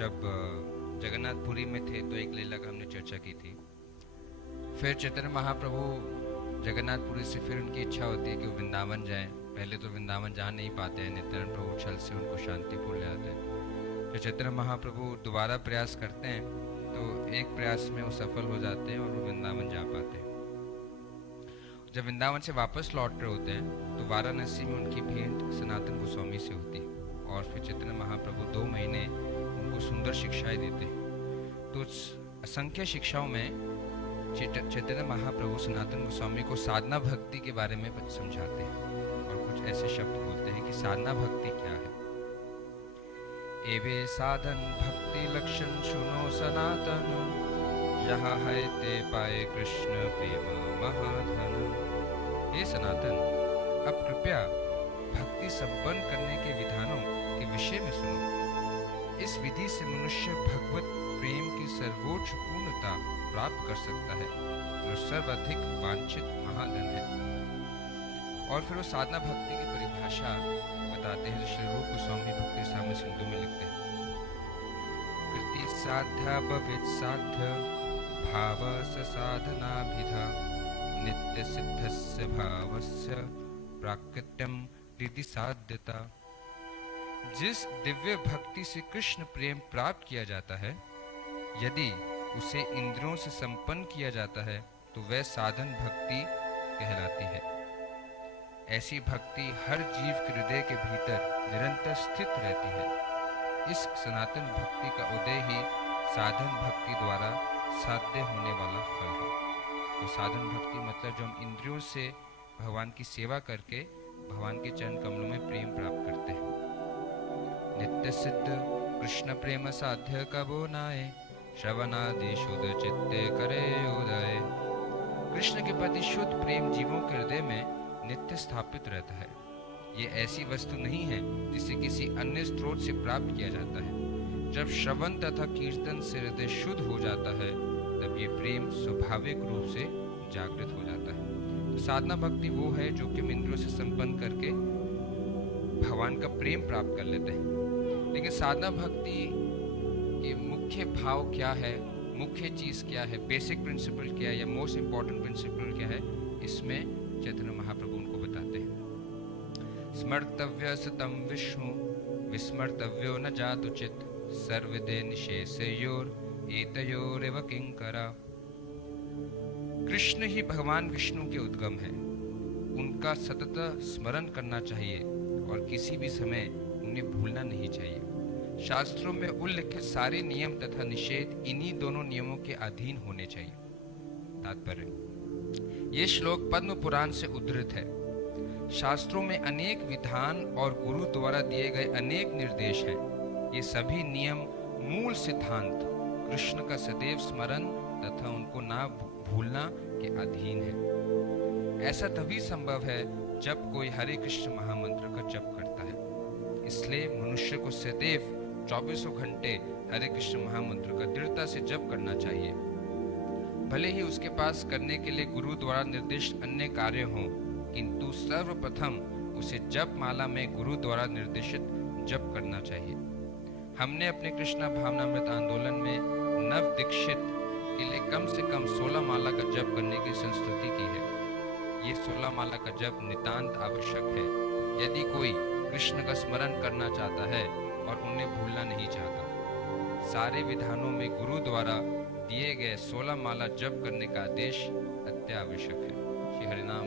जब जगन्नाथपुरी में थे तो एक लीला का हमने चर्चा की थी। फिर चैतन्य महाप्रभु जगन्नाथपुरी से फिर उनकी इच्छा होती है कि वो वृंदावन जाएं। पहले तो वृंदावन जा नहीं पाते हैं, नित्यानंद प्रभु छल से उनको शांतिपुर ले आते हैं। जब चैतन्य महाप्रभु दोबारा प्रयास करते हैं तो एक प्रयास में वो सफल हो जाते हैं और वो वृंदावन जा पाते हैं। जब वृंदावन से वापस लौट रहे होते हैं तो वाराणसी में उनकी भेंट सनातन गोस्वामी से होती है और फिर चैतन्य महाप्रभु 2 महीने उनको सुंदर शिक्षाएं देते हैं। तो असंख्य शिक्षाओं में चैतन्य महाप्रभु सनातन गोस्वामी को साधना भक्ति के बारे में समझाते हैं और कुछ ऐसे शब्द बोलते हैं कि साधना भक्ति क्या है। एवे साधन भक्ति लक्षण सुनो सनातन, यहाँ है ते पाए कृष्ण प्रेम महाधन। हे सनातन, अब कृपया भक्ति संपन्न करने के विधानों के विषय में सुनो। इस विधि से मनुष्य भगवत प्रेम की सर्वोच्च पूर्णता प्राप्त कर सकता है जो सर्वाधिक वांछित महाधन है। और फिर वो साधना भक्ति की परिभाषा बताते हैं, श्री रूप गोस्वामी भक्ति साम्य सिंधु में लिखते हैं। कृति साध्या भवेत् साध्य भाव स साधनाभिधा, नित्य सिद्धस्य भावस्य प्राकृत्यम रिधि साध्यता। जिस दिव्य भक्ति से कृष्ण प्रेम प्राप्त किया जाता है, यदि उसे इंद्रियों से संपन्न किया जाता है तो वह साधन भक्ति कहलाती है। ऐसी भक्ति हर जीव के हृदय के भीतर निरंतर स्थित रहती है। इस सनातन भक्ति का उदय ही साधन भक्ति द्वारा साध्य होने वाला फल है। तो साधन भक्ति मतलब जो हम इंद्रियों से भगवान की सेवा करके भगवान के चरण कमलों में प्रेम प्राप्त करते हैं। नित्य सिद्ध कृष्ण प्रेम साध्य कबो नाए, श्रवणादि शुद्ध चित्ते करे उदय। कृष्ण के प्रति शुद्ध प्रेम जीवों के हृदय में नित्य स्थापित रहता है। ये ऐसी वस्तु नहीं है जिसे किसी अन्य स्रोत से प्राप्त किया जाता है। जब श्रवण तथा कीर्तन से हृदय शुद्ध हो जाता है तब ये प्रेम स्वाभाविक रूप से जागृत हो जाता है। तो साधना भक्ति वो है जो कि हम इंद्रियों से संपन्न करके भगवान का प्रेम प्राप्त कर लेते हैं। लेकिन साधना भक्ति के मुख्य भाव क्या है, मुख्य चीज़ क्या है, बेसिक प्रिंसिपल क्या है या मोस्ट इम्पॉर्टेंट प्रिंसिपल क्या है, इसमें चैतन्य महाप्रभु उनको बताते हैं। स्मर्तव्य सतम विष्णु विस्मर्तव्यो न जातुचित, सर्वदे निशेषयोर एतयोरेव किंकरा। कृष्ण ही भगवान विष्णु के उद्गम है, उनका सतत स्मरण करना चाहिए और किसी भी समय उन्हें भूलना नहीं चाहिए। शास्त्रों में उल्लिखित सारे नियम तथा निषेध इन्हीं दोनों नियमों के अधीन होने चाहिए। तात्पर्य, ये श्लोक पद्म पुराण से उद्धृत है। शास्त्रों में अनेक विधान और गुरु द्वारा दिए गए अनेक निर्देश हैं। ये सभी नियम मूल सिद्धांत कृष्ण का सदैव स्मरण तथा उनको ना भूलना के अधीन है। ऐसा तभी संभव है जब कोई हरे कृष्ण महामंत्र का जप करता है। इसलिए मनुष्य को सदैव 24 घंटे हरे कृष्ण महामंत्र का दृढ़ता से जप करना चाहिए। भले ही उसके पास करने के लिए गुरु द्वारा निर्दिष्ट अन्य कार्य हों, किंतु सर्वप्रथम उसे जप माला में गुरु द्वारा निर्देशित जप करना चाहिए। हमने अपने कृष्णा भावनामृत आंदोलन में नव दीक्षित के लिए कम से कम 16 माला का जप करने की संस्तुति की है। ये 16 माला का जप नितांत आवश्यक है यदि कोई कृष्ण का स्मरण करना चाहता है और उन्हें भूलना नहीं चाहता। सारे विधानों में गुरु द्वारा दिए गए 16 माला जप करने का आदेश अत्यावश्यक है। श्री हरिनाम।